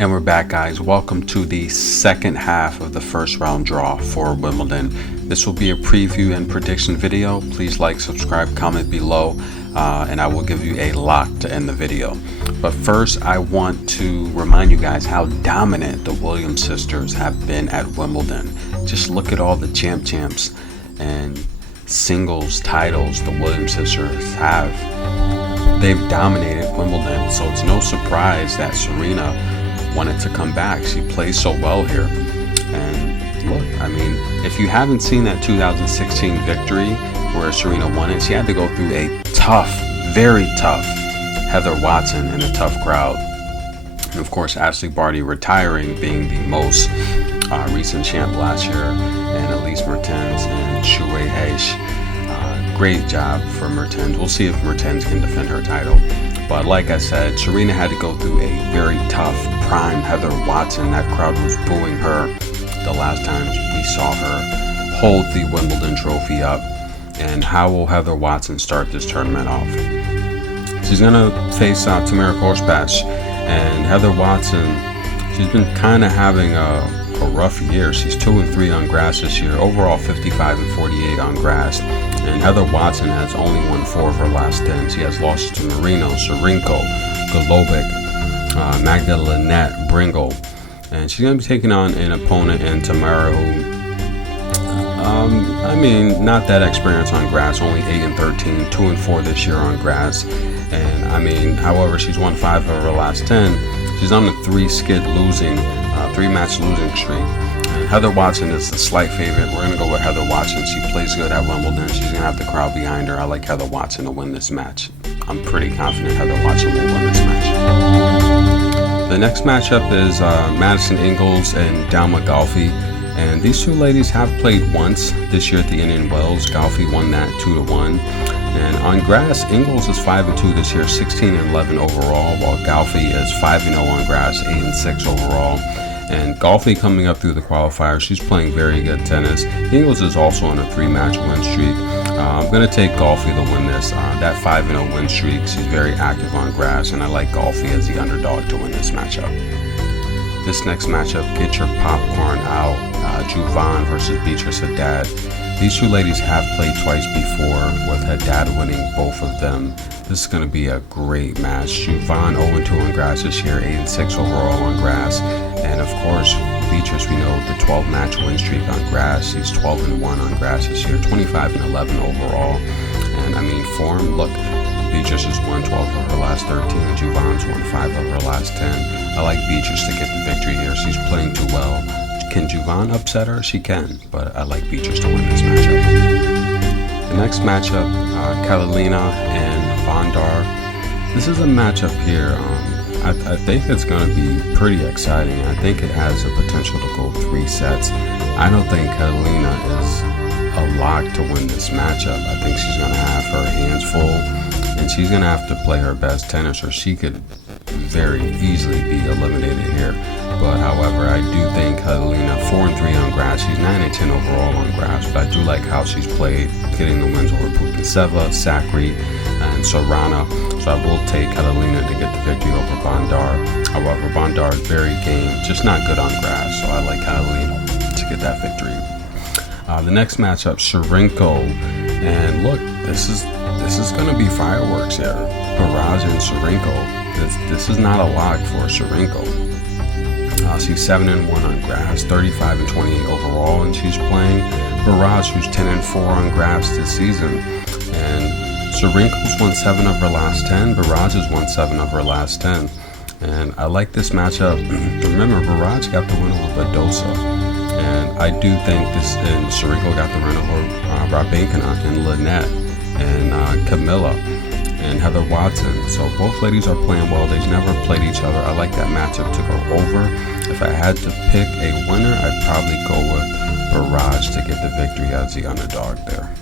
And we're back, guys. Welcome to the second half of the first round draw for Wimbledon. This will be a preview and prediction video. Please like, subscribe, comment below, and I will give you a lock to end the video. But first, I want to remind you guys how dominant the Williams sisters have been at Wimbledon. Just look at all the champs and singles titles the Williams sisters have. They've dominated Wimbledon, so it's no surprise that Serena wanted to come back. She plays so well here. And look, I mean, if you haven't seen that 2016 victory where Serena won it, she had to go through a tough, very tough Heather Watson in a tough crowd. And of course, Ashley Barty retiring, being the most recent champ last year, and Elise Mertens and Shu Wei-Heish. Great job for Mertens. We'll see if Mertens can defend her title. But like I said, Serena had to go through a very tough prime Heather Watson. That crowd was booing her the last time we saw her hold the Wimbledon trophy up. And how will Heather Watson start this tournament off? She's going to face Tamara Korspach. And Heather Watson, she's been kind of having a rough year. She's 2-3 on grass this year. Overall 55-48 on grass. And Heather Watson has only won 4 of her last 10. She has losses to Marino, Sarenko, Golubic, Magda Linette, Bringle. And she's going to be taking on an opponent in Tamara who, I mean, not that experienced on grass, only 8-13, 2-4 this year on grass. And I mean, however, she's won 5 of her last 10. She's on a 3-match losing streak. And Heather Watson is the slight favorite. We're going to go with Heather Watson. She plays good at Wimbledon. She's going to have the crowd behind her. I like Heather Watson to win this match. I'm pretty confident Heather Watson will win this match. The next matchup is Madison Ingles and Dalma Galfi. And these two ladies have played once this year at the Indian Wells. Galfi won that 2-1. And on grass, Ingles is 5-2 this year, 16-11 overall, while Galfi is 5-0 on grass, 8-6 overall. And Galfi coming up through the qualifiers, she's playing very good tennis. Ingles is also on a 3-match win streak. I'm going to take Galfi to win this. That 5-0 win streak, she's very active on grass, and I like Galfi as the underdog to win this matchup. This next matchup, get your popcorn out. Juvan versus Beatrice Haddad. These two ladies have played twice before, with Haddad winning both of them. This is going to be a great match. Juvan 0-2 on grass this year, 8-6 overall on grass. And of course, Beatrice, we know the 12-match win streak on grass. She's 12-1 on grass this year, 25-11 overall. And I mean, form, look, Beatrice has won 12 of her last 13, and Juvan's won 5 of her last 10. I like Beatrice to get the victory here. She's playing too well. Can Juvan upset her? She can, but I like Beatrice to win this matchup. The next matchup, Carolina and Bondar. This is a matchup here. I think it's going to be pretty exciting. I think it has the potential to go 3 sets. I don't think Carolina is a lock to win this matchup. I think she's going to have her hands full, and she's going to have to play her best tennis, or she could very easily be eliminated here. But however, I do think Carolina 4-3 on grass. She's 9-10 overall on grass, but I do like how she's played, getting the wins over Putintseva, Sakri, and Sorana. So I will take Carolina to get the victory over Bondar. However, Bondar is very game, just not good on grass. So I like Carolina to get that victory. The next matchup, Sarenko, and look, this is going to be fireworks here. Barrage and Sarenko. This is not a lock for Sarenko. She's 7-1 on grass, 35-28 overall, and she's playing Barrage, who's 10-4 on grass this season. And Sarenko's won 7 of her last 10. Barrage has won 7 of her last 10. And I like this matchup. Remember, Barrage got the win over Badosa. And I do think this, and Sarenko got the win over Rabankina and Linette and Camilla and Heather Watson. So both ladies are playing well. They've never played each other. I like that matchup to go over. If I had to pick a winner, I'd probably go with Barrage to get the victory as the underdog there.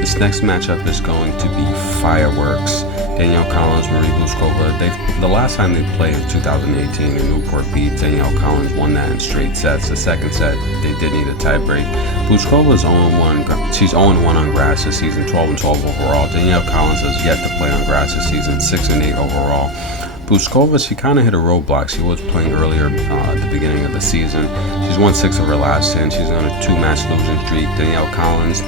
This next matchup is going to be fireworks. Danielle Collins, Marie Bouzkova. The last time they played in 2018 in Newport Beach, Danielle Collins won that in straight sets. The second set, they did need a tiebreak. Bouzkova's 0-1. She's 0-1 on grass this season, 12-12 overall. Danielle Collins has yet to play on grass this season, 6-8 overall. Buskova, she kind of hit a roadblock. She was playing earlier at the beginning of the season. She's won 6 of her last 10. She's on a 2-match losing streak. Danielle Collins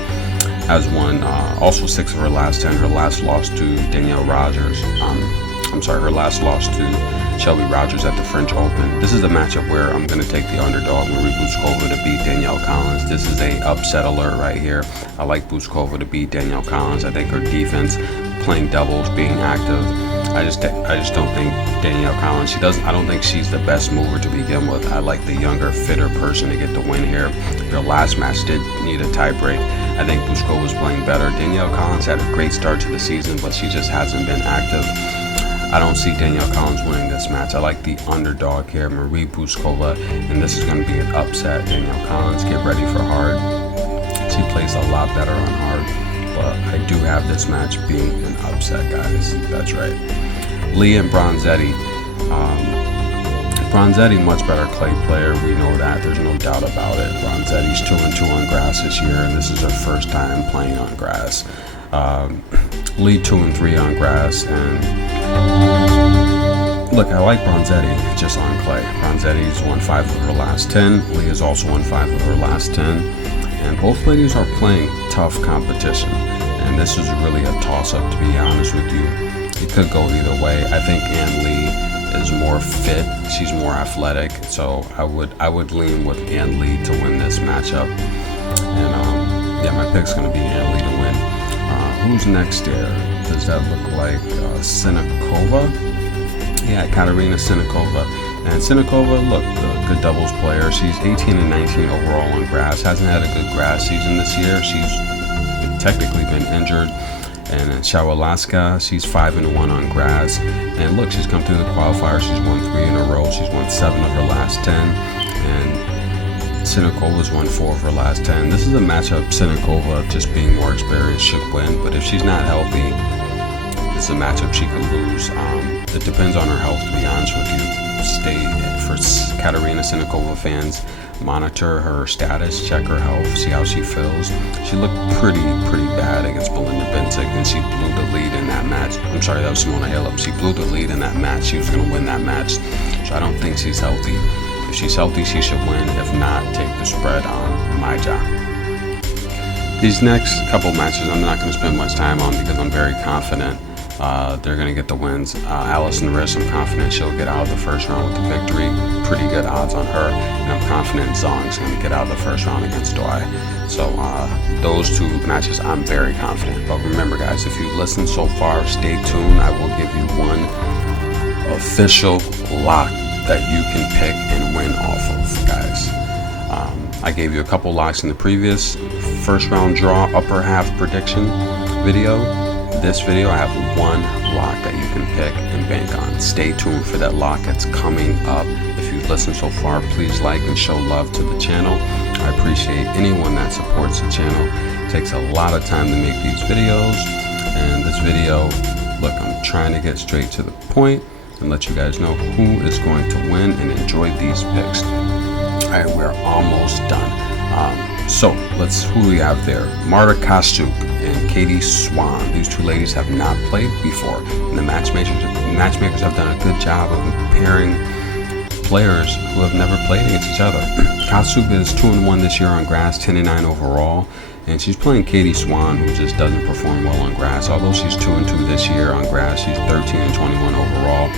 has won also 6 of her last 10. Her last loss to Danielle Rogers. Her last loss to Shelby Rogers at the French Open. This is a matchup where I'm going to take the underdog, Marie Buskova, to beat Danielle Collins. This is a upset alert right here. I like Buskova to beat Danielle Collins. I think her defense, playing doubles, being active. I just don't think Danielle Collins. I don't think she's the best mover to begin with. I like the younger, fitter person to get the win here. Their last match did need a tiebreak. I think Buskova was playing better. Danielle Collins had a great start to the season, but she just hasn't been active. I don't see Danielle Collins winning this match. I like the underdog here, Marie Buskova, and this is going to be an upset. Danielle Collins, get ready for hard. She plays a lot better on hard, but I do have this match being an upset, guys. That's right. Lee and Bronzetti. Bronzetti, much better clay player. We know that. There's no doubt about it. Bronzetti's 2-2 on grass this year, and this is her first time playing on grass. Lee 2-3 on grass, and look, I like Bronzetti just on clay. Bronzetti's won 5 of her last 10. Lee has also won 5 of her last 10. And both ladies are playing tough competition. And this is really a toss-up, to be honest with you. It could go either way. I think Ann Lee is more fit. She's more athletic. So I would lean with Ann Lee to win this matchup. And yeah, my pick's going to be Ann Lee to win. Who's next here? Does that look like Sinikova? Yeah, Katerina Sinikova. And Sinikova, look, a good doubles player. She's 18-19 overall on grass. Hasn't had a good grass season this year. She's technically been injured. And Shawalaska, she's 5-1 on grass. And look, she's come through the qualifier. She's won 3 in a row. She's won 7 of her last 10. And Sinikova's won 4 of her last 10. This is a matchup Sinikova, just being more experienced, should win. But if she's not healthy, it's a matchup she could lose. It depends on her health, to be honest with you. For Katerina Sinikova fans, monitor her status, check her health, see how she feels. She looked pretty bad against Belinda Bencic, and she blew the lead in that match. I'm sorry, that was Simona Halep. She blew the lead in that match. She was going to win that match. So I don't think she's healthy. If she's healthy, she should win. If not, take the spread on Maja. These next couple matches, I'm not going to spend much time on because I'm very confident they're going to get the wins. Alison Riss, I'm confident she'll get out of the first round with the victory. Pretty good odds on her. And I'm confident Zong's going to get out of the first round against Doi. So those 2 matches, I'm very confident. But remember, guys, if you listen so far, stay tuned. I will give you one official lock that you can pick and win off of, guys. I gave you a couple locks in the previous first round draw upper half prediction video. This video, I have one lock that you can pick and bank on. Stay tuned for that lock that's coming up. If you've listened so far, please like and show love to the channel. I appreciate anyone that supports the channel. It takes a lot of time to make these videos, and this video, look, I'm trying to get straight to the point and let you guys know who is going to win and enjoy these picks. All right, we're almost done. So who we have there? Marta Kostyuk and Katie Swan. These 2 ladies have not played before, and the matchmakers have done a good job of pairing players who have never played against each other. Kostyuk is 2-1 this year on grass, 10-9 overall, and she's playing Katie Swan, who just doesn't perform well on grass. Although she's 2-2 this year on grass, she's 13-21 overall.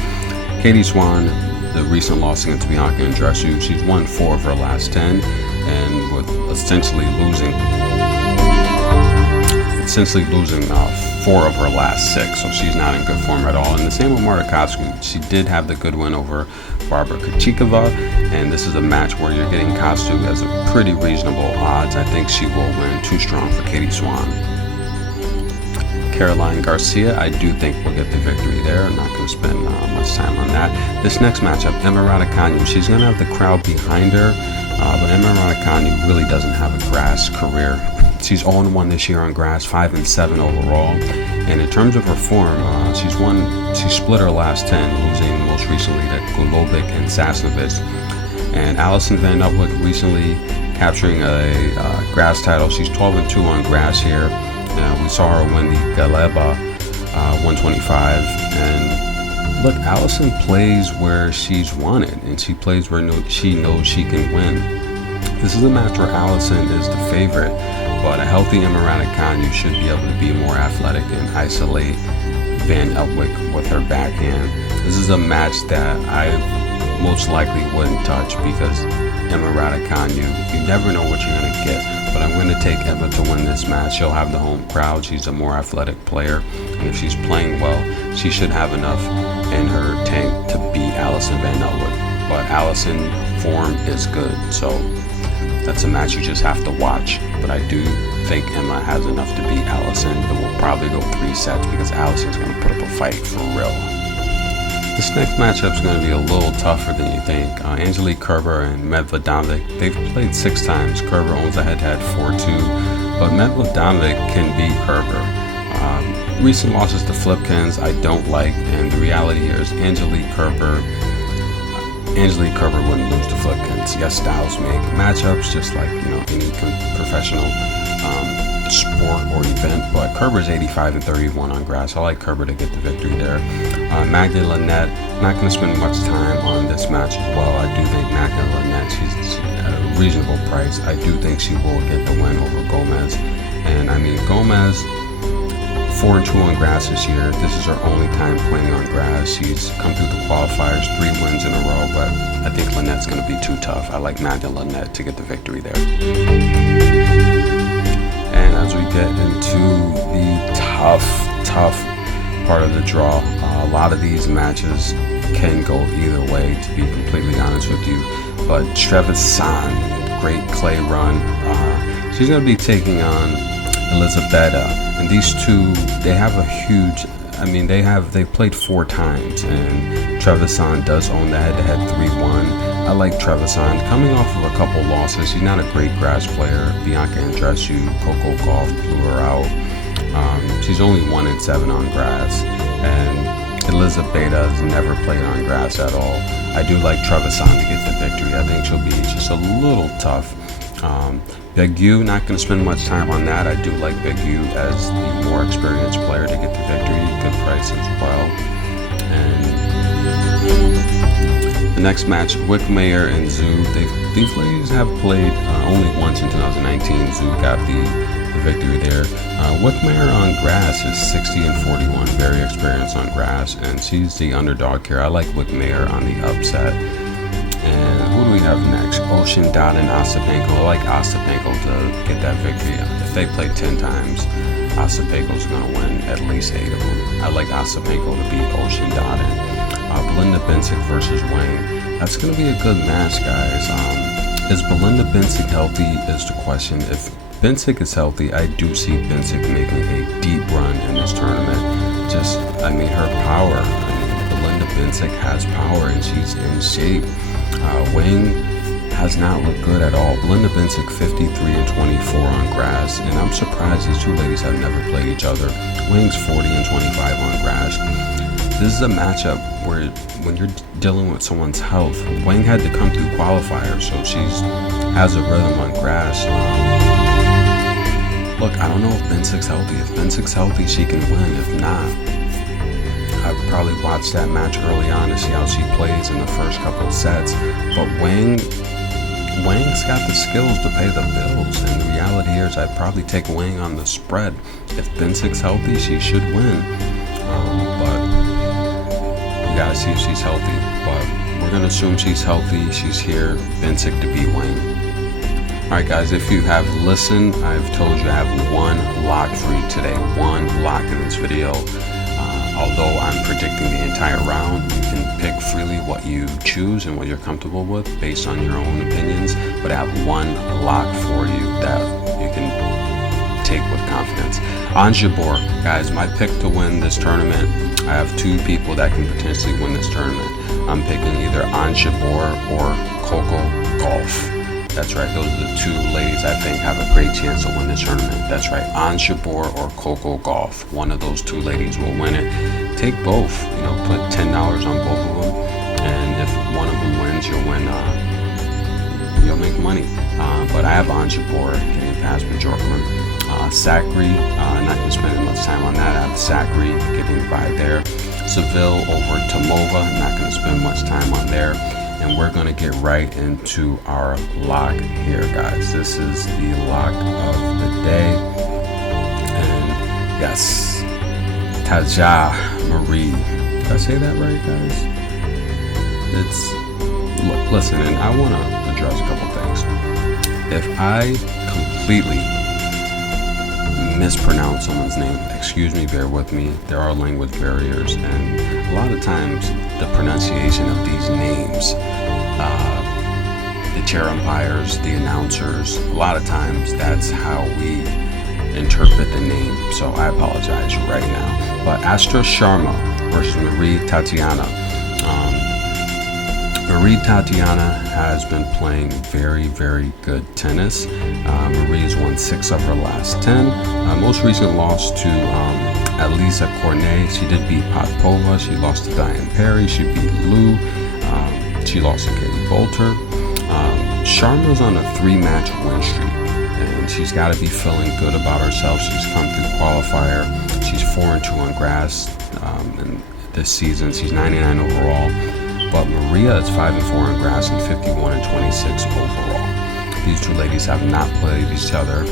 Katie Swan, the recent loss against Bianca Andreescu, she's won 4 of her last 10, and with essentially losing 4 of her last 6, so she's not in good form at all. And the same with Marta Kostyuk. She did have the good win over Barbara Krejcikova, and this is a match where you're getting Kostyuk as a pretty reasonable odds. I think she will win. Too strong for Katie Swan. Caroline Garcia, I do think we'll get the victory there. I'm not going to spend much time on that. This next matchup, Emma Raducanu, she's going to have the crowd behind her, but Emma Raducanu really doesn't have a grass career. She's 0-1 this year on grass, 5-7 overall. And in terms of her form, she split her last 10, losing most recently to Golubic and Sasnovich. And Alison Van Upwick recently capturing a grass title. She's 12-2 on grass here. We saw her win the Galeba 125, and Look, Allison plays where she's wanted, and she plays where she knows she can win. This is a match where Allison is the favorite, but a healthy Emma Raducanu should be able to be more athletic and isolate Van Eltwick with her backhand. This is a match that I most likely wouldn't touch because Emma Raducanu, you never know what you're going to get. But I'm going to take Emma to win this match. She'll have the home crowd. She's a more athletic player. And if she's playing well, she should have enough in her tank to beat Allison Van Eltwick. But Allison form is good. So that's a match you just have to watch. But I do think Emma has enough to beat Allison. It will probably go 3 sets because Allison's going to put up a fight for real. This next matchup is going to be a little tougher than you think. Angelique Kerber and Medvedovic, they've played 6 times. Kerber owns a head-to-head 4-2, but Medvedovic can beat Kerber. Recent losses to Flipkins I don't like, and the reality here is Angelique Kerber wouldn't lose to Flipkins. Yes, styles make matchups, just like any professional sport or event, but Kerber's 85-31 on grass. I like Kerber to get the victory there. Magda Linette, not going to spend much time on this match as well. I do think Magda Linette, she's at a reasonable price. I do think she will get the win over Gomez. And I mean, Gomez, 4-2 on grass this year. This is her only time playing on grass. She's come through the qualifiers, 3 wins in a row, but I think Linette's going to be too tough. I like Magda Linette to get the victory there. And as we get into the tough part of the draw, a lot of these matches can go either way, to be completely honest with you. But Trevisan, great clay run. She's going to be taking on Elizabeta. And these two, they have a huge, they've played 4 times, and Trevisan does own the head-to-head 3-1. I like Trevisan. Coming off of a couple losses, she's not a great grass player. Bianca Andreescu, Coco Gauff blew her out. She's only 1-7 on grass, and Elizabeta has never played on grass at all. I do like Trevisan to get the victory. I think she'll be just a little tough. Begu, not going to spend much time on that. I do like Begu as the more experienced player to get the victory. Good price as well. And the next match, Wickmayer and Zhu. These ladies have played only once in 2019. Zhu got the victory there. Wickmayer on grass is 60-41, very experienced on grass, and she's the underdog here. I like Wickmayer on the upset. And who do we have next? Ocean Dot and Ostapenko. I like Ostapenko to get that victory. If they play 10 times, Ostapenko's going to win at least 8 of them. I like Ostapenko to beat Ocean Dot. Belinda Bencic versus Wang. That's going to be a good match, guys. Is Belinda Bencic healthy is the question. If Bencic is healthy, I do see Bencic making a deep run in this tournament. Her power. Belinda Bencic has power and she's in shape. Wang has not looked good at all. Belinda Bencic 53-24 on grass, and I'm surprised these 2 ladies have never played each other. Wang's 40-25 on grass. This is a matchup where when you're dealing with someone's health, Wang had to come through qualifiers, so she's has a rhythm on grass. Look, I don't know if Bencic's healthy. If Bencic's healthy, she can win. If not, I'd probably watch that match early on to see how she plays in the first couple of sets. But Wang's got the skills to pay the bills, and the reality here is I'd probably take Wang on the spread. If Bencic's healthy, she should win. But you gotta see if she's healthy. But we're gonna assume she's healthy. She's here. Bencic to beat Wang. Alright guys, if you have listened, I've told you I have 1 lock for you today. 1 lock in this video. Although I'm predicting the entire round, you can pick freely what you choose and what you're comfortable with based on your own opinions. But I have 1 lock for you that you can take with confidence. Ons Jabeur, guys, my pick to win this tournament. I have 2 people that can potentially win this tournament. I'm picking either Ons Jabeur or Coco Gauff. That's right, those are the 2 ladies I think have a great chance to win this tournament. That's right, Ons Jabeur or Coco Gauff. One of those 2 ladies will win it. Take both, put $10 on both of them, and if one of them wins, you'll make money. But I have Ons Jabeur getting past Bjorkman. Sakri, not going to spend much time on that. I have Sakri getting by there. Seville over Tomova. I'm not going to spend much time on there. And we're going to get right into our lock here, guys. This is the lock of the day. And yes, Taja Marie. Did I say that right, guys? Listen, and I want to address a couple things. If I completely mispronounce someone's name, excuse me, bear with me. There are language barriers, and a lot of times the pronunciation of these names, the chair umpires, the announcers, a lot of times that's how we interpret the name. So I apologize right now. But Astra Sharma versus Marie Tatiana. Marie Tatiana has been playing very, very good tennis. Marie's won 6 of her last 10. Most recent loss to Elisa Cornet. She did beat Potpova. She lost to Diane Perry. She beat Lou. She lost to Katie Bolter. Sharma's on a 3-match win streak, and she's got to be feeling good about herself. She's come through qualifier. She's 4-2 on grass and this season. She's 99 overall. But Maria is 5-4 on grass and 51-26 overall. These two ladies have not played each other.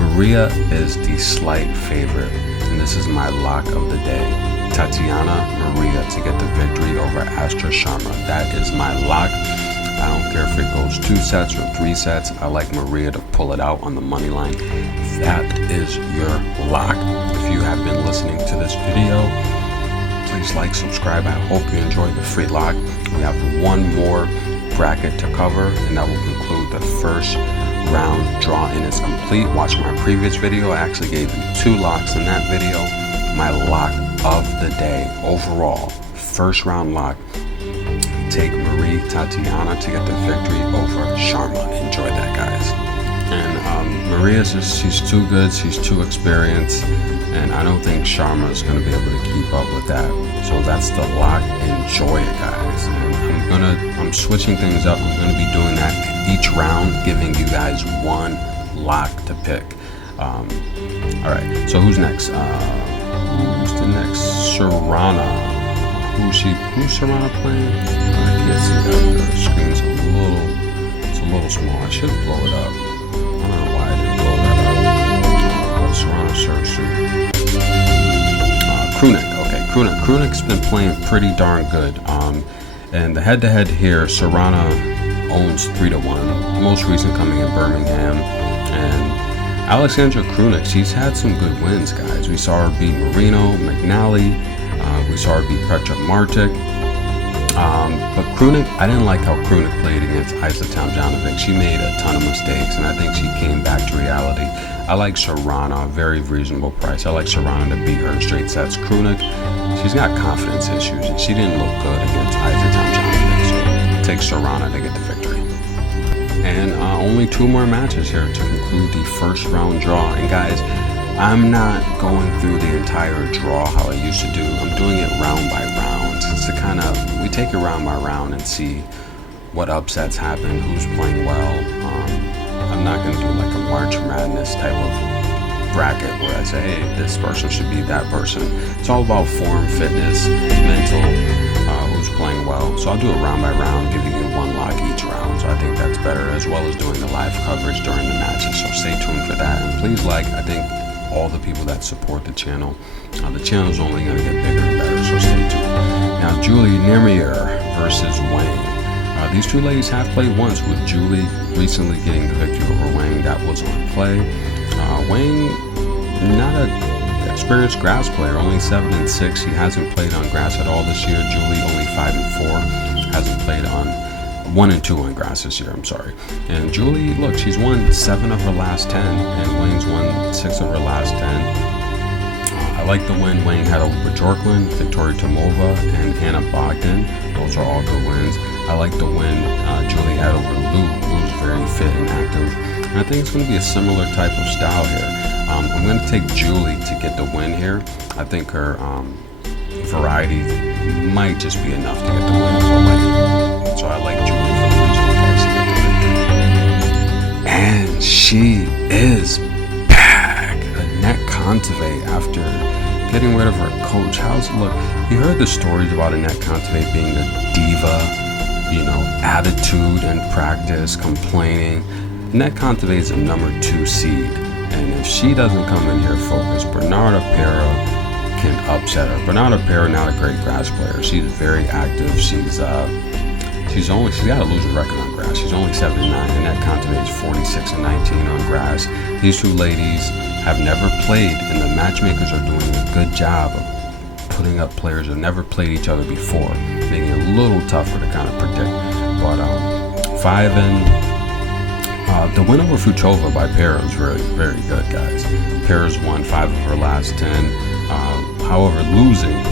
Maria is the slight favorite, and this is my lock of the day. Tatiana Maria to get the victory over Astra Sharma. That is my lock. I don't care if it goes 2 sets or 3 sets. I like Maria to pull it out on the money line. That is your lock. If you have been listening to this video, please like, subscribe. I hope you enjoyed the free lock. We have one more bracket to cover, and that will conclude the first round draw, and it's complete. Watch my previous video. I actually gave you 2 locks in that video. My lock of the day overall, first round lock. Take Marie Tatiana to get the victory over Sharma. Enjoy that, guys. And Maria's she's too good. She's too experienced. And I don't think Sharma is going to be able to keep up with that. So that's the lock. Enjoy it, guys. And I'm switching things up. I'm going to be doing that each round, giving you guys one lock to pick. All right. So who's next? Who's the next? Serrana. Who's Serrana playing? I can't see that. The screen's a little small. I should blow it up. I don't know why I didn't blow that up. Serrana serves Krunic. Okay, Krunic. Krunic's been playing pretty darn good. And the head-to-head here, Serrana owns 3-1. Most recent coming in Birmingham. And Alexandra Krunic, she's had some good wins, guys. We saw her beat Marino, McNally. We saw her beat Petra Martic. But Krunic, I didn't like how Krunic played against Isla Tomljanovic. She made a ton of mistakes, and I think she came back to reality. I like Serrana, very reasonable price. I like Serrana to beat her in straight sets. Krunic, she's got confidence issues, and she didn't look good against Isla Tomljanovic. So take Serrana to get the victory. And only 2 more matches here to conclude the first round draw. And guys, I'm not going through the entire draw how I used to do. I'm doing it round by round. It's the kind of, we take it round by round and see what upsets happen, who's playing well. I'm not going to do like a March Madness type of bracket where I say, hey, this person should be that person. It's all about form, fitness, mental, who's playing well. So I'll do it round by round, giving you one lock each round. So I think that's better, as well as doing the live coverage during the matches. So stay tuned for that. And please I think all the people that support the channel. The channel's only going to get bigger and better, so stay tuned. Now, Julie Nemier versus Wang. These two ladies have played once, with Julie recently getting the victory over Wang. That was on play. Wang, not an experienced grass player, only 7-6. He hasn't played on grass at all this year. Julie only 5-4. Hasn't played on 1-2 on grass this year, I'm sorry. And Julie, look, she's won 7 of her last 10, and Wang's won 6 of her last 10. I like the win Wang had over Bjorklund, Victoria Tomova, and Anna Bogdan. Those are all good wins. I like the win Julie had over Lou, who's very fit and active. And I think it's going to be a similar type of style here. I'm going to take Julie to get the win here. I think her variety might just be enough to get the win. So I like Julie for the reasonable price to get the victory. And she is back. Annette Kontaveit, after getting rid of her coach. Look, you heard the stories about Annette Kontaveit being a diva, attitude in practice, complaining. Annette Kontaveit is a number 2 seed, and if she doesn't come in here focused, Bernarda Pera can upset her. Bernarda Pera, not a great grass player. She's very active. She's got a losing record on grass. She's only 7-9, and Annette Kontaveit is 46-19 on grass. These two ladies have never played, and the matchmakers are doing a good job of putting up players who have never played each other before, making it a little tougher to kind of predict. But the win over Fuchova by Pera was very, very good, guys. Pera's won 5 of her last 10. However, losing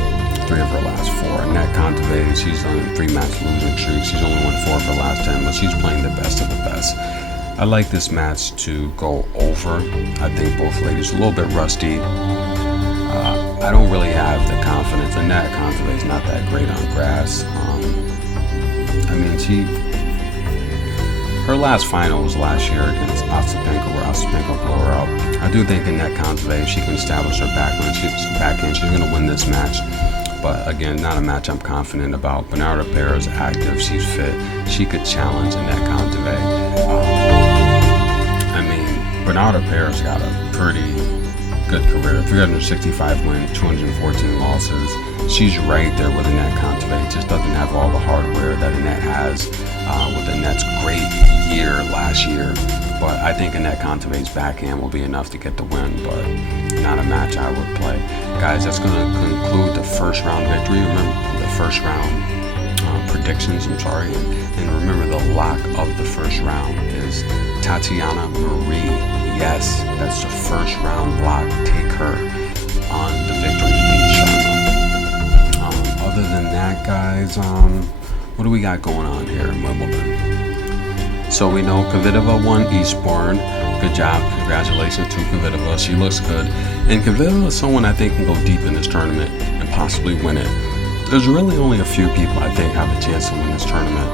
3 of her last 4. Annette Kontaveit, she's on a 3-match losing streak. She's only won 4 of her last 10, but she's playing the best of the best. I like this match to go over. I think both ladies are a little bit rusty. I don't really have the confidence. Annette Kontaveit is not that great on grass. Her last final was last year against Ostapenko, where Ostapenko blew her out. I do think Annette Kontaveit, if she can establish her backhand, she's going to win this match. But again, not a match I'm confident about. Bernarda Pera is active. She's fit. She could challenge Annette Kontaveit. Bernarda Pera's got a pretty good career. 365 wins, 214 losses. She's right there with Annette Kontaveit. Just doesn't have all the hardware that Annette has with Annette's great year last year. But I think Annette Kontaveit's backhand will be enough to get the win, but not a match I would play. Guys, that's going to conclude the first round victory. Remember the first round predictions, and remember the lock of the first round is Tatiana Marie. Yes, that's the first round lock. Take her on the victory to beat Sharma. Other than that, guys, what do we got going on here in Wimbledon? So we know Kvitova won Eastbourne. Good job. Congratulations to Kvitova. She looks good. And Kvitova is someone I think can go deep in this tournament and possibly win it. There's really only a few people I think have a chance to win this tournament.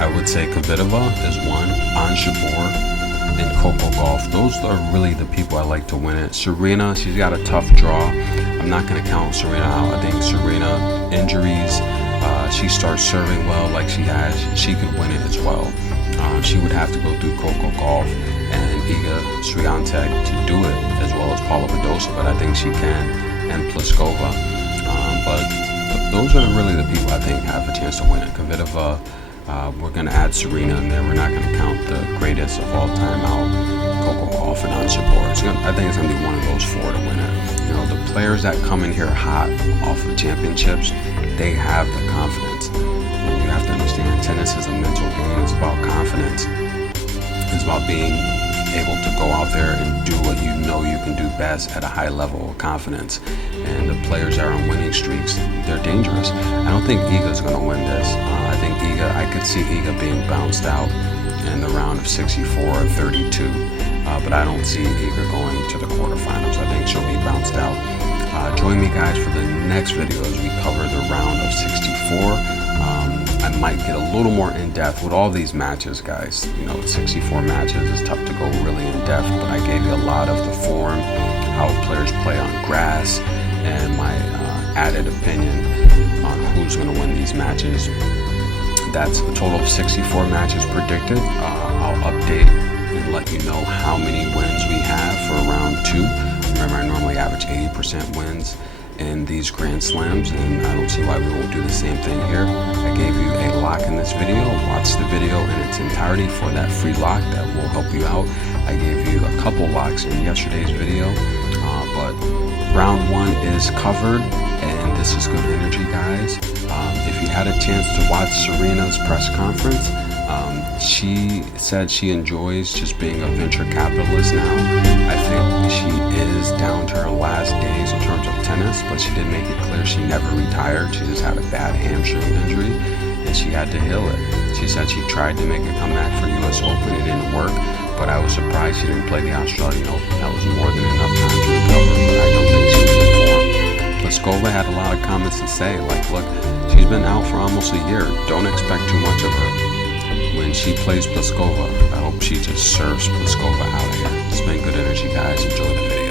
I would say Kvitova is one, Ons Jabeur, and Coco Gauff. Those are really the people I like to win it. Serena, she's got a tough draw. I'm not going to count Serena out. I think Serena, injuries, she starts serving well like she has. She could win it as well. She would have to go through Coco Gauff and Iga Swiatek to do it, as well as Paula Badosa, but I think she can, and Pliskova. But those are really the people I think have a chance to win it. Kvitova, we're going to add Serena in there. We're not going to count the greatest of all time out, Coco Gauff and Ons Jabeur. I think it's going to be one of those 4 to win it. The players that come in here hot off of championships, they have the confidence. And you have to understand, tennis is a mental game. It's about confidence. It's about being able to go out there and do what you know you can do best at a high level of confidence. And the players that are on winning streaks, they're dangerous. I don't think Iga's going to win this. I could see Iga being bounced out in the round of 64 or 32. But I don't see Iga going to the quarterfinals. I think she'll be bounced out. Join me, guys, for the next video as we cover the round of 64. I might get a little more in-depth with all these matches, guys. 64 matches is tough to go really in-depth, but I gave you a lot of the form, how players play on grass, and my added opinion on who's going to win these matches. That's a total of 64 matches predicted. I'll update and let you know how many wins we have for round 2. Remember, I normally average 80% wins in these Grand Slams, and I don't see why we won't do the same thing here. I gave you a lock in this video. Watch the video in its entirety for that free lock that will help you out. I gave you a couple locks in yesterday's video, but round 1 is covered, and this is good energy, guys. If you had a chance to watch Serena's press conference, she said she enjoys just being a venture capitalist now. I think she is down to her last days in terms of tennis, but she did make it clear she never retired. She just had a bad hamstring injury, and she had to heal it. She said she tried to make a comeback for US Open. It didn't work, but I was surprised she didn't play the Australian Open. That was more than enough time to recover, but I don't think she was in form. Pliskova had a lot of comments to say, like, look, she's been out for almost a year. Don't expect too much of her. When she plays Pliskova, I hope she just serves Pliskova out of here. It's been good energy, guys. Enjoy the video.